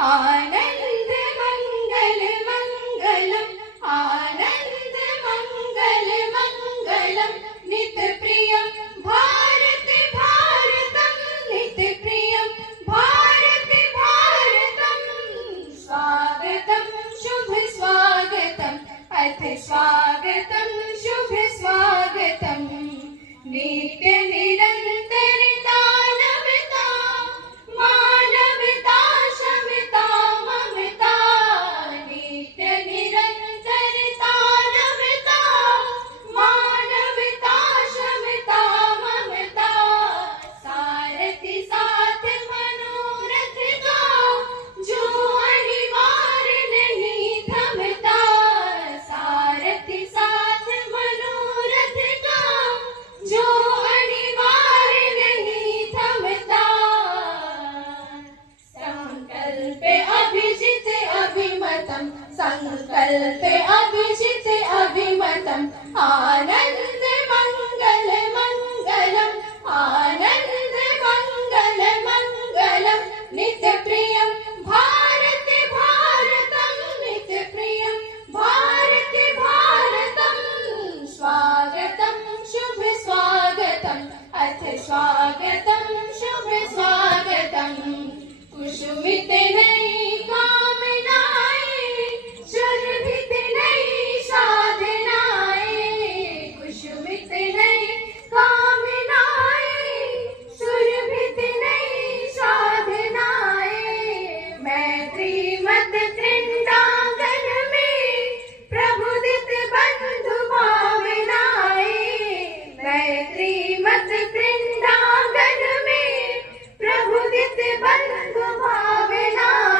आनंद मंगल मंगलम, आनंद मंगल मंगलम, नित्य प्रियम भारत भारतम, नित्य प्रियम भारत भारतम। स्वागतम शुभ स्वागतम, अथ स्वागतम शुभ स्वागतम। नित्य निरंतरता नवता, मानवता क्षमता ममता। नित्य निरंतरता नवता, मानवता क्षमता ममता। सारथी साथ मनोरथ का, जो अनिवार्य नहीं थमता। सारथी साथ मनोरथ का, जो अनिवार्य नहीं थमता। संकल्प अभिजित अभिमतम, संकल्प अभिजित अभिमतम। आनंद मंगल मंगलम, आनंद मंगल मंगलम, नित्य प्रियम भारत भारतम, नित्य प्रियम भारत भारतम। स्वागतम शुभ स्वागतम, अथ स्वागतम शुभ स्वागतम। कुसुमित नई कामनाएं, सुरभित नई साधनाएं। कुसुमित नई कामनाएं, सुरभित नई साधनाएं। मैत्री मत कृंडांगन में, प्रबुदित बंधु भावनाएं। मैत्री मत कृंडांगन में, प्रबुदित बंधु भावनाएं।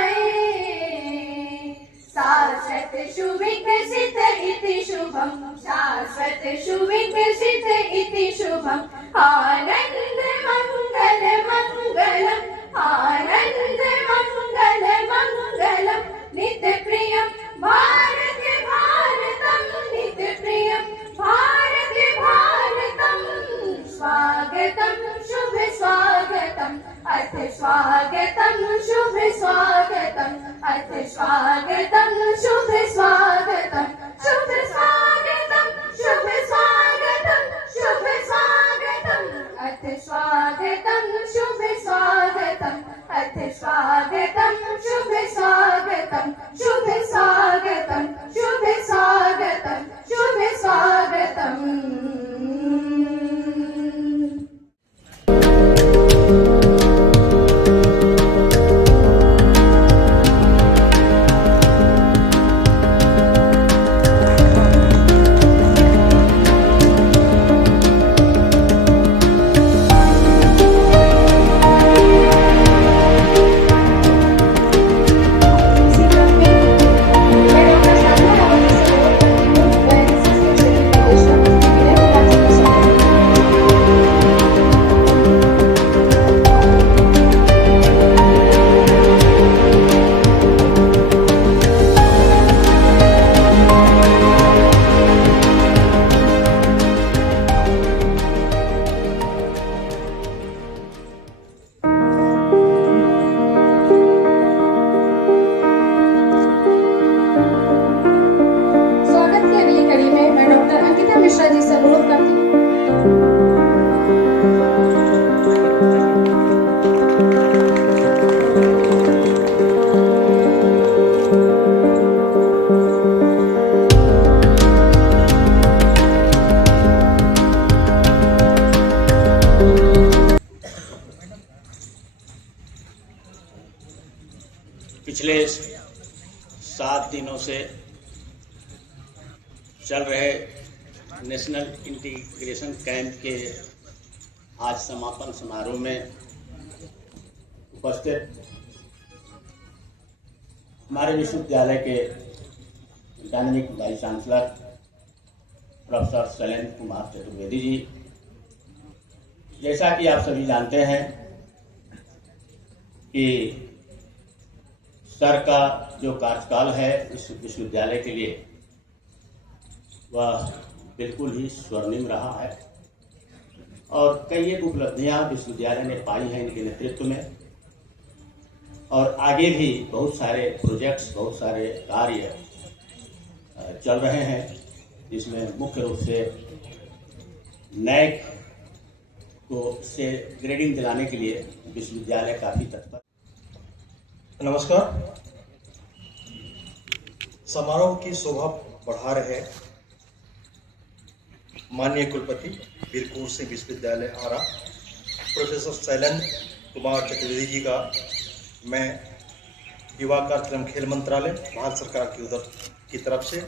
शाश्वत सुविकसित इति शुभम, शाश्वत सुविकसित इति शुभम। आनंद मंगल मंगलम, आनंद मंगल मंगलम, नित्य प्रियम भारत भारतम, नित्य प्रियम भारत भारतम। स्वागतम शुभ स्वागतम, अथ स्वागतम शुभ स्वागतम, अथ स्वागतम शुभ स्वागतम। शुभ स्वागतम, शुभ स्वागतम, शुभ स्वागतम, अथ स्वागतम शुभ स्वागतम, अथ स्वागतम शुभ स्वागतम। शुभ स्वागतम, शुभ स्वागतम, शुभ स्वागतम। पिछले 7 दिनों से चल रहे नेशनल इंटीग्रेशन कैंप के आज समापन समारोह में उपस्थित हमारे विश्वविद्यालय के dynamic vice chancellor professor Shailendra Kumar Chaturvedi ji, जैसा कि आप सभी जानते हैं कि सर का जो कार्यकाल है इस विश्वविद्यालय के लिए वह बिल्कुल ही स्वर्णिम रहा है और कई एक उपलब्धियां विश्वविद्यालय ने पाई हैं इनके नेतृत्व में। और आगे भी बहुत सारे प्रोजेक्ट्स, बहुत सारे कार्य चल रहे हैं, जिसमें मुख्य रूप से नैक को से ग्रेडिंग दिलाने के लिए विश्वविद्यालय काफी तत्पर। नमस्कार। समारोह की शोभा बढ़ा रहे माननीय कुलपति वीरपुर सिंह विश्वविद्यालय आरा प्रोफेसर शैलेंद्र कुमार चतुर्वेदी जी का मैं युवा कार्यक्रम खेल मंत्रालय भारत सरकार की उधर की तरफ से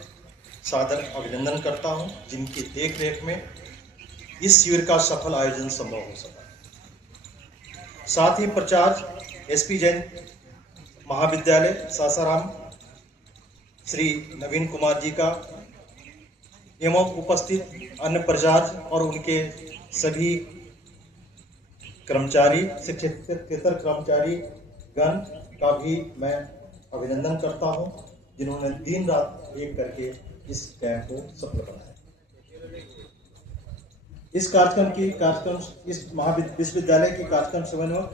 सादर अभिनंदन करता हूं, जिनकी देखरेख में इस शिविर का सफल आयोजन संभव हो सका। साथ ही प्राचार्य एसपी जैन महाविद्यालय सासाराम श्री नवीन कुमार जी का एवं उपस्थित अन्य प्राचार्य और उनके सभी कर्मचारी, शिक्षकेतर कर्मचारी गण का भी मैं अभिनंदन करता हूं, जिन्होंने दिन रात एक करके इस कैंप को सफल बनाया। इस विश्वविद्यालय की कार्यक्रम समन्वयक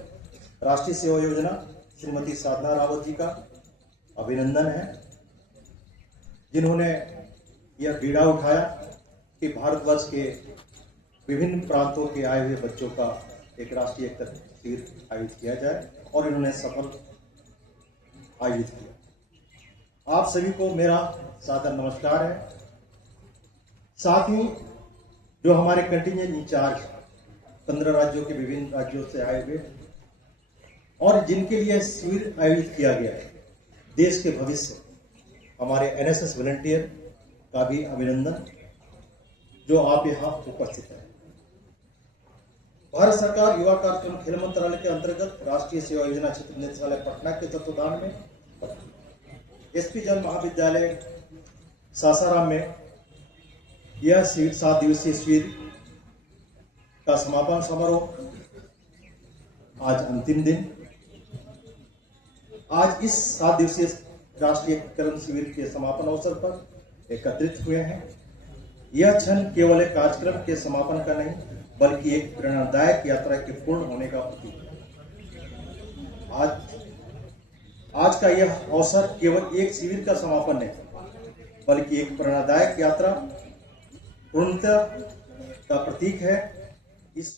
राष्ट्रीय सेवा योजना श्रीमती साधना रावत जी का अभिनंदन है, जिन्होंने यह बीड़ा उठाया कि भारतवर्ष के विभिन्न प्रांतों के आए हुए बच्चों का एक राष्ट्रीय एकता शिविर आयोजित किया जाए, और इन्होंने सफल आयोजित किया। आप सभी को मेरा सादर नमस्कार है। साथ ही जो हमारे कंटिजेंट इंचार्ज 15 राज्यों के विभिन्न राज्यों से आए हुए और जिनके लिए शिविर आयोजित किया गया है, देश के भविष्य हमारे एनएसएस वॉलंटियर का भी अभिनंदन, जो आप यहाँ उपस्थित हैं। भारत सरकार युवा कार्यक्रम खेल मंत्रालय के अंतर्गत राष्ट्रीय सेवा योजना क्षेत्र निदेशालय पटना के तत्वाधान में एसपी जैन महाविद्यालय सासाराम में यह 7 दिवसीय शिविर का समापन समारोह आज अंतिम दिन। आज इस 7 दिवसीय राष्ट्रीय कर्म शिविर के समापन अवसर पर एकत्रित हुए हैं। यह क्षण केवल एक कार्यक्रम के समापन का नहीं, बल्कि एक प्रेरणादायक यात्रा के पूर्ण होने का प्रतीक है। आज का यह अवसर केवल एक शिविर का समापन नहीं, बल्कि एक प्रेरणादायक यात्रा पूर्णता का प्रतीक है। इस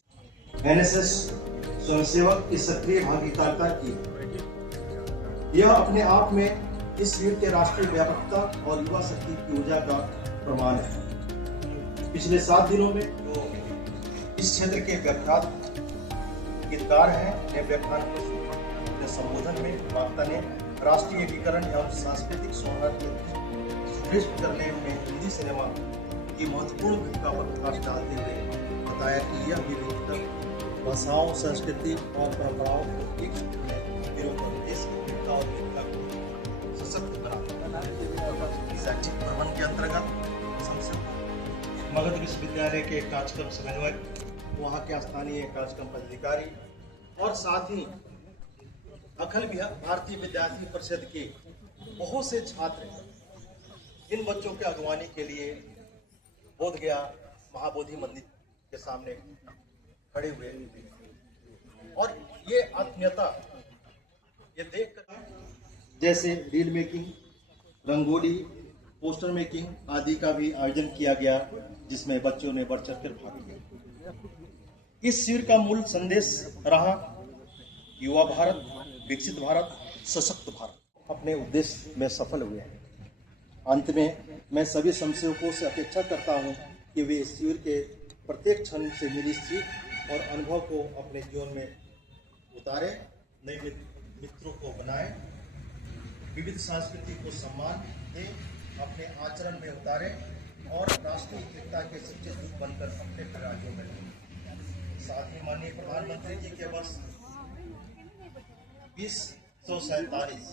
एनएसएस स्वयंसेवक की सक्रिय भागीदारिता की यह अपने आप में इस शिविर के राष्ट्रीय व्यापकता और युवा शक्ति की ऊर्जा का प्रमाण है। पिछले 7 दिनों में जो इस क्षेत्र के व्याख्यात गीतकार हैं, ने व्याख्यान के संबोधन में वक्ता ने राष्ट्रीय एकीकरण एवं सांस्कृतिक सौहार्द को सुदृढ़ करने में हिंदी सिनेमा की महत्वपूर्ण भूमिका पर प्रकाश डालते हुए बताया कि यह विविधता भाषाओं, संस्कृति और परंपराओं को एक सूत्र में पिरोकर देश की विविधता और एकता को सशक्त बनाता है। शैक्षिक प्रबंधन के अंतर्गत मगध विश्वविद्यालय के कार्यक्रम समन्वयक, वहाँ के स्थानीय कार्यक्रम पदाधिकारी और साथ ही अखिल भारतीय विद्यार्थी परिषद के बहुत से छात्र इन बच्चों के अगवानी के लिए बोधगया महाबोधि मंदिर के सामने खड़े हुए और ये आत्मीयता ये देख कर, जैसे reel making, rangoli, poster making आदि का भी आयोजन किया गया, जिसमें बच्चों ने बढ़ चढ़कर भाग लिया। इस शिविर का मूल संदेश रहा युवा भारत, विकसित भारत, सशक्त भारत। अपने उद्देश्य में सफल हुए हैं। अंत में मैं सभी स्वयंसेवकों से अपेक्षा करता हूं कि वे इस शिविर के प्रत्येक क्षण से मिली सीख और अनुभव को अपने जीवन में उतारें, नए मित्रों को बनाएं, विविध संस्कृति को सम्मान दें, अपने आचरण में उतारें और राष्ट्रीय एकता के सच्चे दूत बनकर अपने राज्यों में रहें। साथ ही माननीय प्रधानमंत्री जी के वर्ष 2047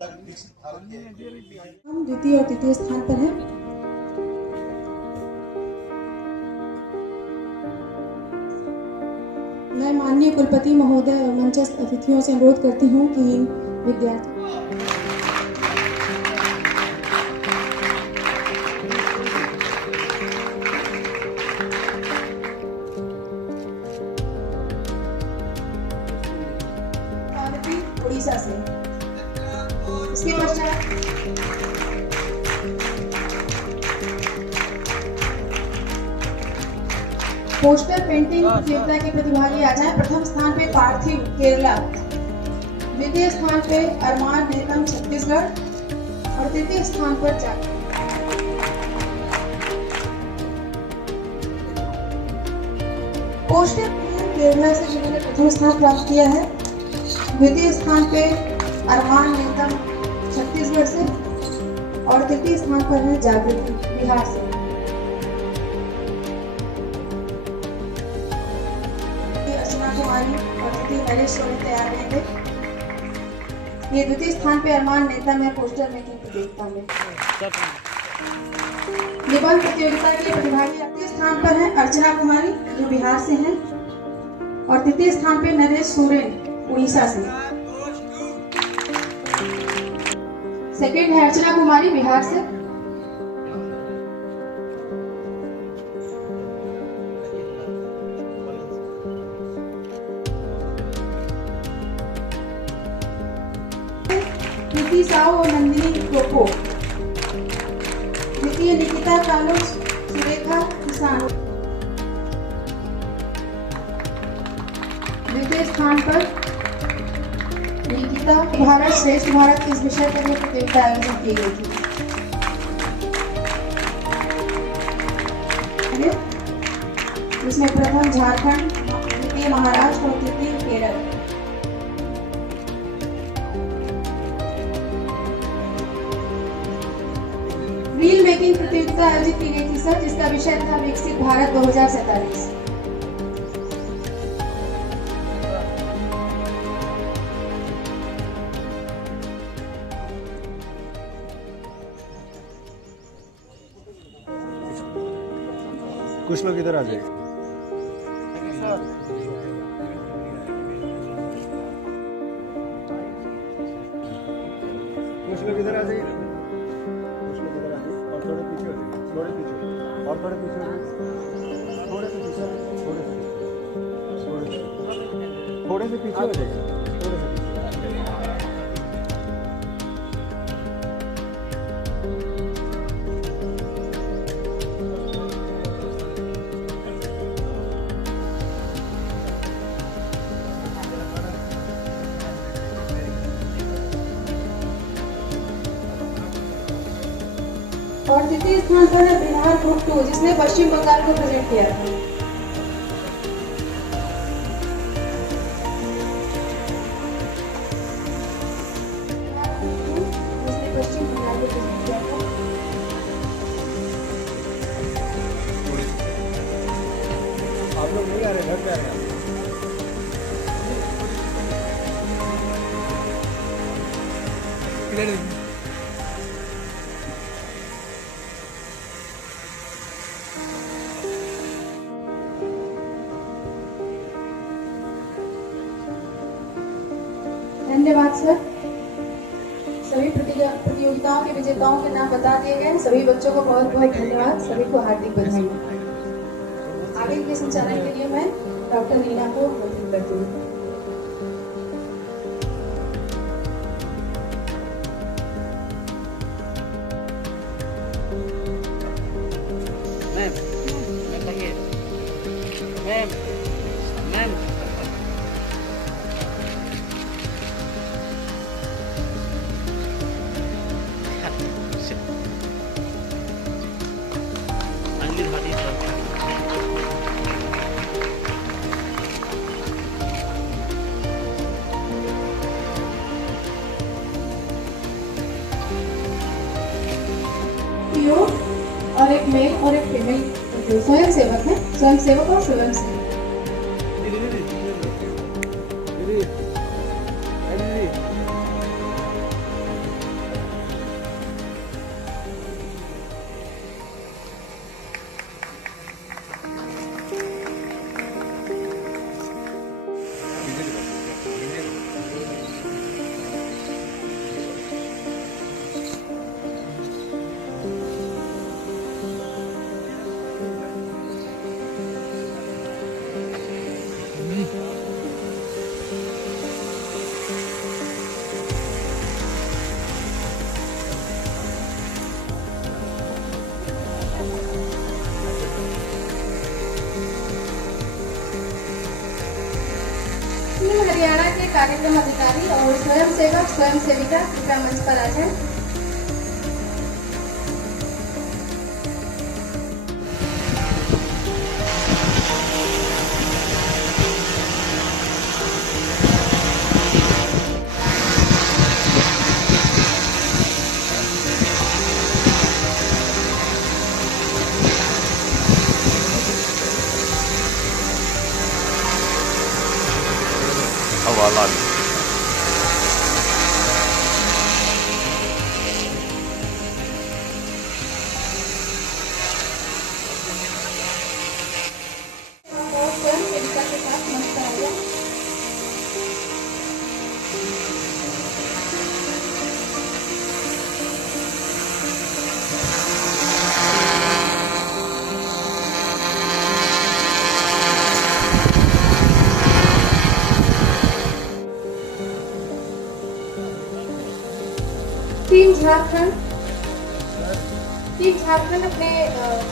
तक विकसित भारत के हम द्वितीय और तृतीय स्थान पर हैं। मैं माननीय कुलपति महोदय और मंचस्थ अतिथियों से अनुरोध करती हूं कि विद्यार्थी उड़ीसा से। इसके पश्चात पोस्टर पेंटिंग प्रतियोगिता के प्रतिभागी आ जाए। प्रथम स्थान पे पार्थिव केरला, द्वितीय स्थान पे अरमान नेतम छत्तीसगढ़ और तृतीय स्थान पर जाकर पोस्टर केरला से जिन्होंने प्रथम स्थान प्राप्त किया है, द्वितीय स्थान पे अरमान नेतम छत्तीसगढ़ से और तृतीय स्थान पर है जागृति बिहार से। अर्चना कुमारी और तृतीय नरेश सोनी तैयार रहेंगे। ये द्वितीय स्थान पे अरमान नेतम है पोस्टर मेकिंग प्रतियोगिता में। निबंध प्रतियोगिता के प्रतिभागी तृतीय स्थान पर है अर्चना कुमारी जो बिहार से हैं और तृतीय स्थान पे नरेश सोरेन उड़ीसा से। सेकंड है अर्चना कुमारी बिहार से। प्रीति साहू और नंदिनी टोपो। द्वितीय निकिता कालो सुरेखा किसान। द्वितीय स्थान पर निकिता। भारत श्रेष्ठ भारत इस विषय पर यह प्रतियोगिता आयोजित की गई थी। इसमें प्रथम झारखंड, द्वितीय महाराष्ट्र और तृतीय केरल। रील मेकिंग प्रतियोगिता आयोजित की गई थी सर, जिसका विषय था विकसित भारत 2047। कुछ लोग इधर आ जाए। कुछ लोग इधर आ जाइए। कुछ लोग इधर आ जाइए और थोड़े पीछे हो जाइए। थोड़े पीछे और थोड़े पीछे हो जाइए। थोड़े से पीछे, थोड़े से थोड़े से पीछे हो जाइए। थोड़े से पीछे। और तृतीय स्थान पर है बिहार ग्रुप 2 जिसने पश्चिम बंगाल को प्रेजेंट किया था। जिसने पश्चिम बंगाल को प्रेजेंट किया था। आप लोग नहीं आ रहे, घर पे आ रहे हैं। धन्यवाद सर। सभी प्रतियोगिताओं के विजेताओं के नाम बता दिए गए। सभी बच्चों को बहुत बहुत धन्यवाद। सभी को हार्दिक बधाई। आगे के संचालन के लिए मैं डॉक्टर रीना को आमंत्रित करती हूँ। और एक मेल और एक फीमेल स्वयं सेवक है। स्वयं सेवक और स्वयं सेवक। कार्यक्रम अधिकारी और स्वयं सेवक स्वयं सेविका कृपया मंच पर आ जाए। हवाला 3 झारखंड अपने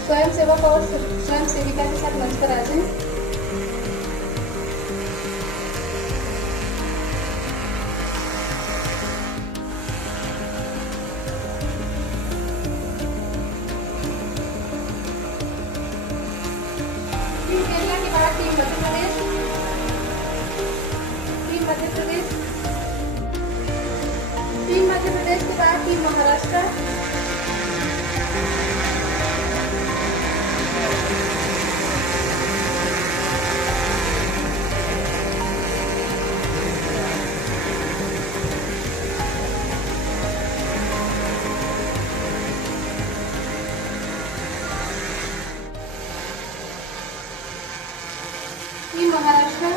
स्वयं सेवक और स्वयं सेविका के साथ मंच पर आ जाए। टीम केरला के बाद टीम मध्य प्रदेश, टीम मध्य प्रदेश के बाद टीम महाराष्ट्र, टीम महाराष्ट्र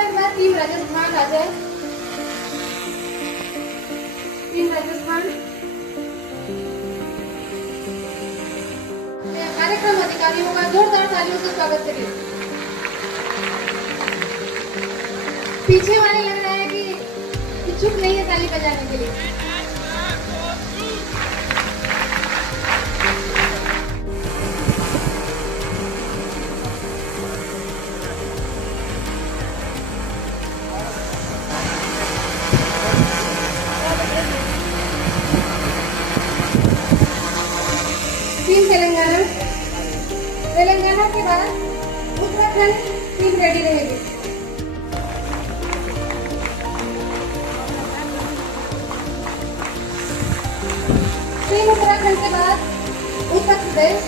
के बाद टीम राजस्थान आ जाए। टीम राजस्थान कार्यक्रम अधिकारियों का जोरदार तालियों से स्वागत करिए। पीछे वाले लग रहा है कि इच्छुक नहीं है ताली बजाने के लिए। टीम तेलंगाना के बाद उत्तराखंड टीम रेडी रहेगी। टीम उत्तराखंड के बाद उत्तर प्रदेश,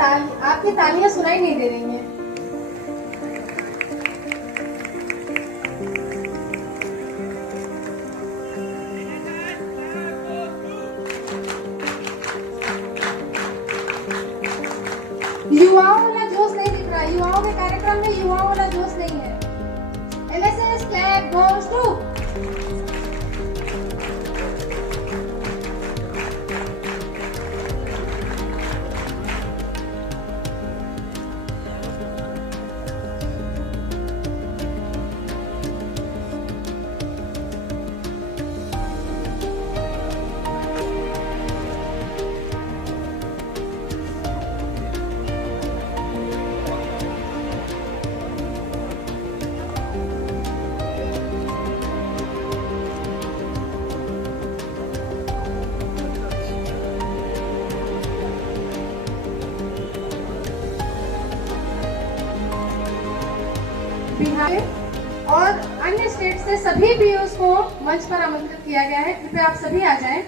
आपकी तालियां सुनाई नहीं दे रही हैं। युवाओं वाला जोश नहीं दिख रहा, युवाओं के कार्यक्रम में युवाओं वाला जोश नहीं है। MSS flag goes to Bihar और अन्य स्टेट से सभी पीओस को मंच पर आमंत्रित किया गया है। कृपया आप सभी आ जाएं।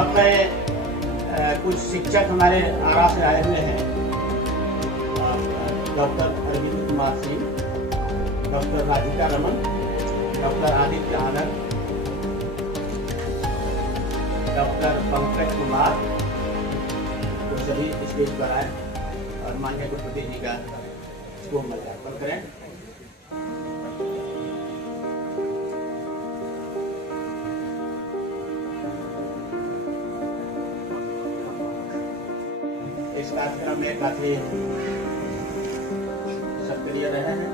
अब मैं कुछ शिक्षक हमारे आरा से आए हुए हैं। Doctor Arvind Kumar Singh, doctor Radhika Raman, doctor Aditya Anand, doctor Pankaj Kumar, तो सभी स्टेज पर आए और माननीय राष्ट्रपति जी का शुभ माल्यार्पण करें। में काफी सक्रिय रहे हैं।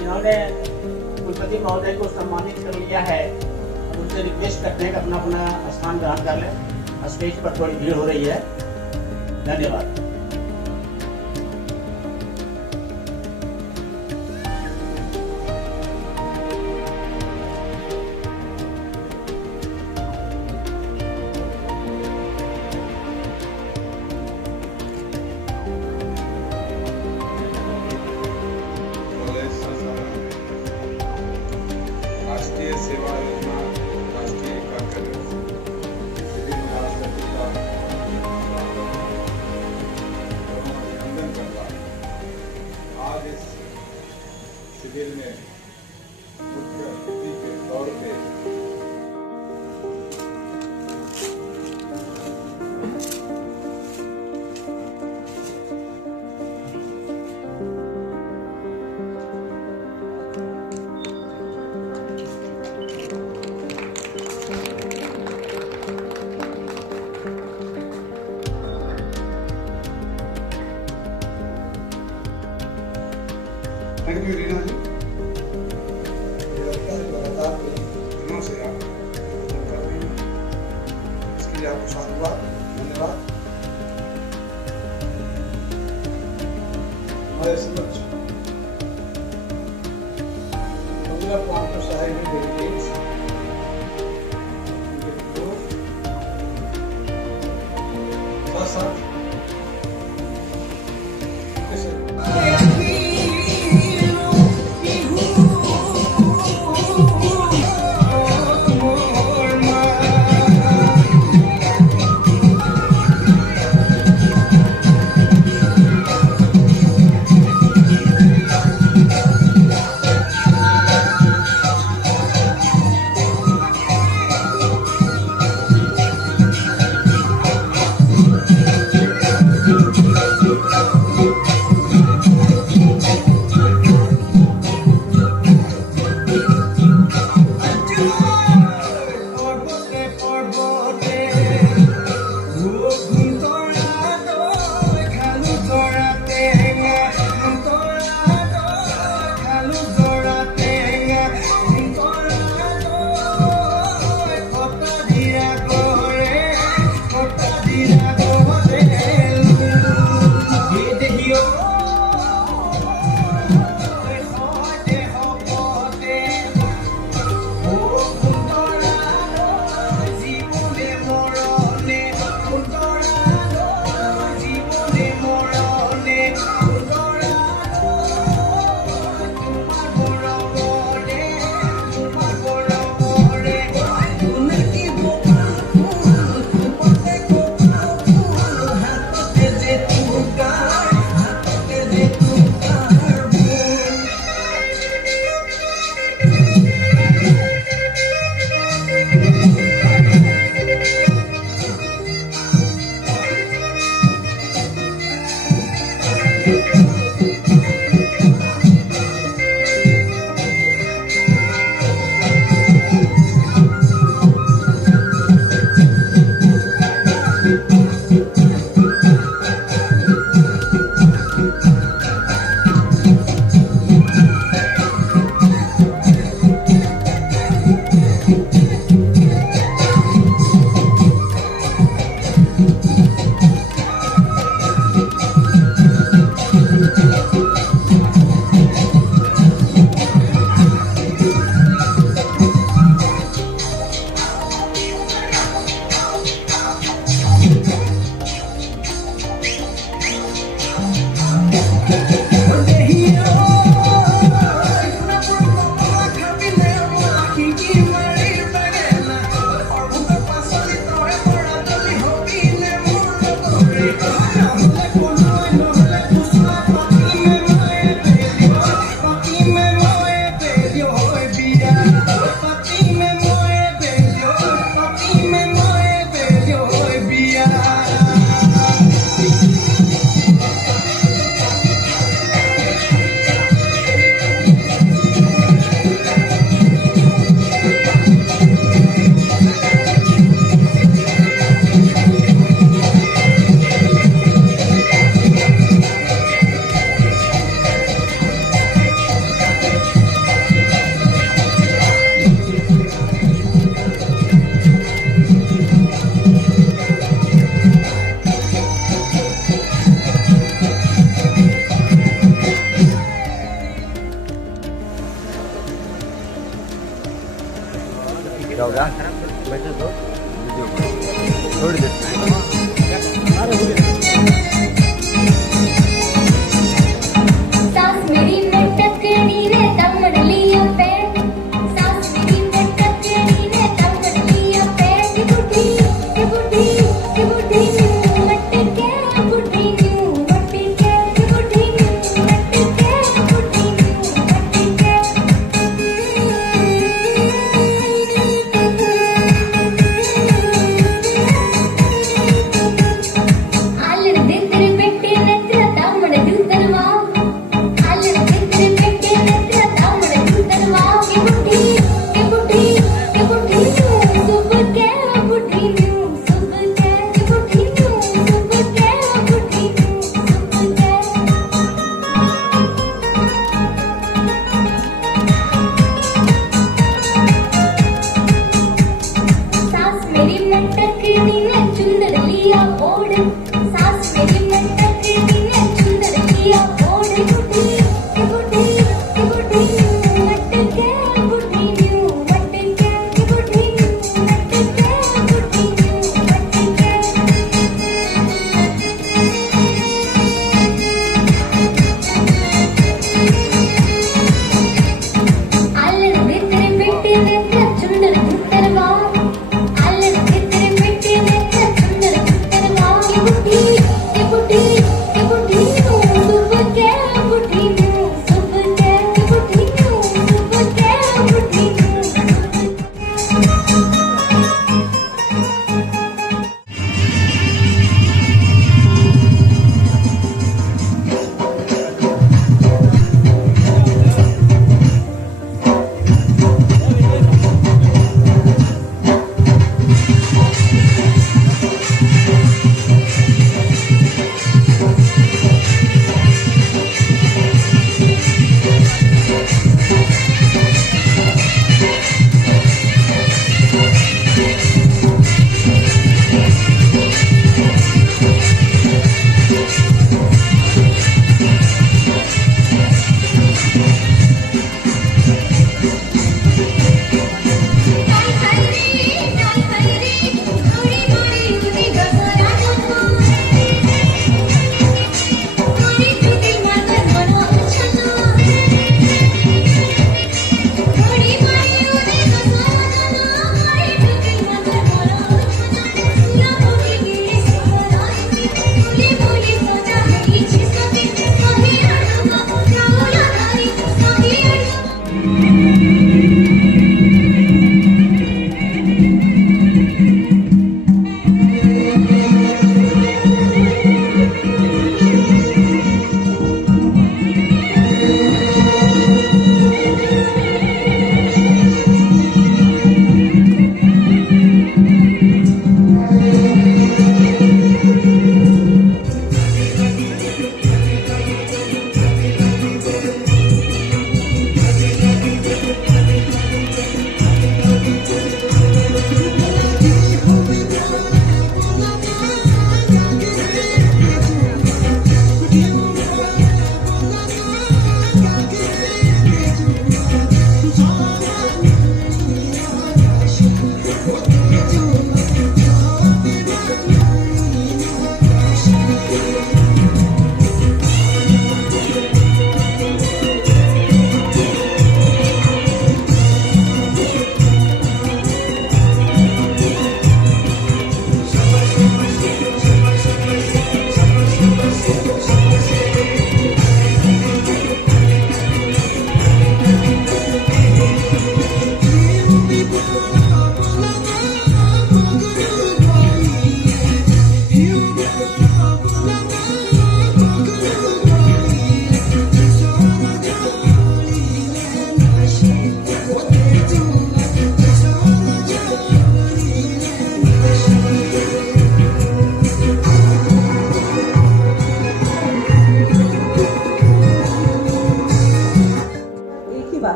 इन्होंने कुलपति महोदय को सम्मानित कर लिया है। अब उनसे रिक्वेस्ट करते हैं कि अपना अपना स्थान ग्रहण कर लें। स्टेज पर थोड़ी भीड़ हो रही है। धन्यवाद। राष्ट्रीय सेवा योजना, राष्ट्रीय कार्यक्रम, राष्ट्रपति का अभिनंदन करता हूं। आज इस शिविर में मुख्य अतिथि के तौर पे थैंक यू रीना जी। लगातार दिनों से आप कर रही हैं, इसके लिए आपको साधुवाद, धन्यवाद। हमारे समक्ष पंद्रह पॉइंट सारे में डेलीगेट्स साथ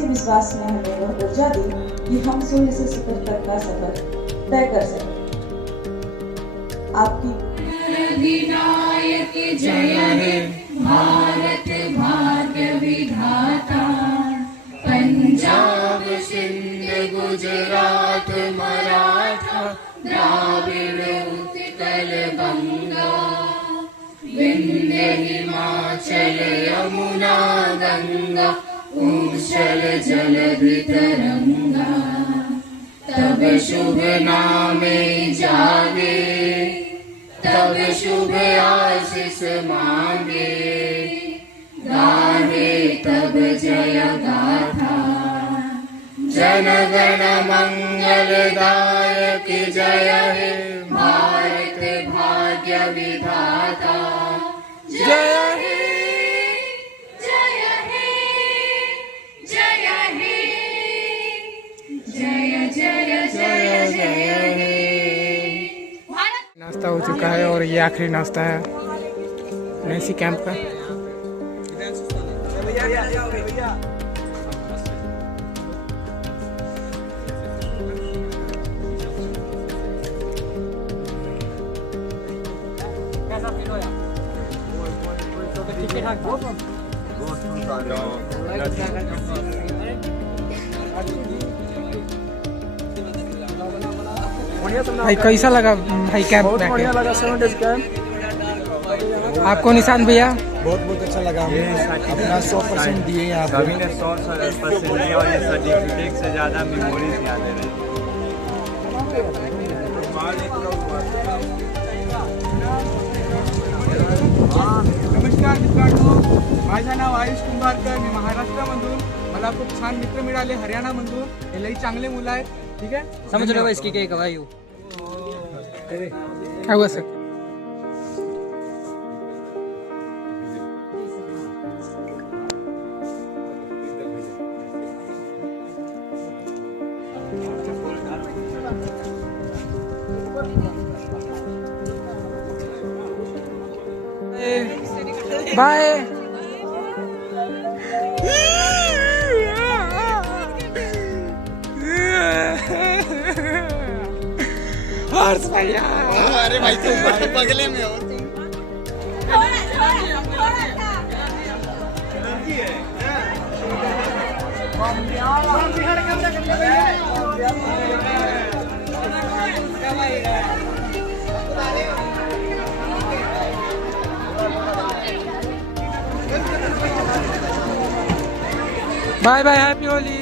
इसी विश्वास ने हमें वह ऊर्जा दी कि हम शून्य से शिखर तक का सफर तय कर सकें। आपकी अधिनायक जय हे भारत भाग्य विधाता, पंजाब सिंध गुजरात मराठा द्राविड़ उत्कल गंगा, विंध्य हिमाचल यमुना गंगा, उच्छल जलधि तरंगा, तब शुभ नामे जागे, तब शुभ आशीष मांगे, गाहे तब जय गाथा, जन गण मंगलदायक जय हे भारत भाग्य विधाता, जय हे जय हे जय हे जय जय जय जय हे। नाश्ता हो चुका है और ये आखिरी नाश्ता है नैसी कैंप का। भाई कैसा लगा भाई कैंप? बहुत बढ़िया लगा 7 डेज कैंप। आपको निशान भैया? बहुत बहुत अच्छा लगा। अपना 100% दिए यहाँ पे। सभी ने 100% दिए और ये सर्टिफिकेट से ज़्यादा मेमोरीज याद है। नमस्कार मित्रांनो, माझं नाव आयुष कुंभारकर, मी महाराष्ट्रामधून, मला खूप छान मित्र मिळाले हरियाणामधून, हे लई चांगले मुलं आहेत. ठीक आहे, समझ रहे हो इसकी क्या गवाही हो? क्या हुआ सर? बाय। हर्ष भैया, अरे भाई तुम बगले में हो। Bye bye, happy Holi.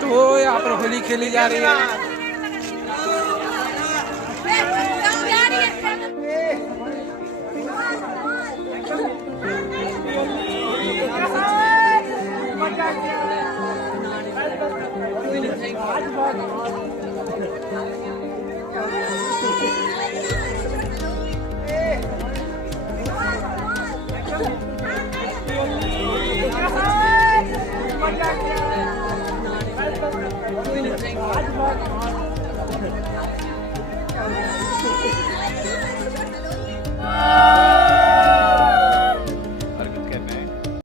तो यहाँ पर होली खेली जा रही है।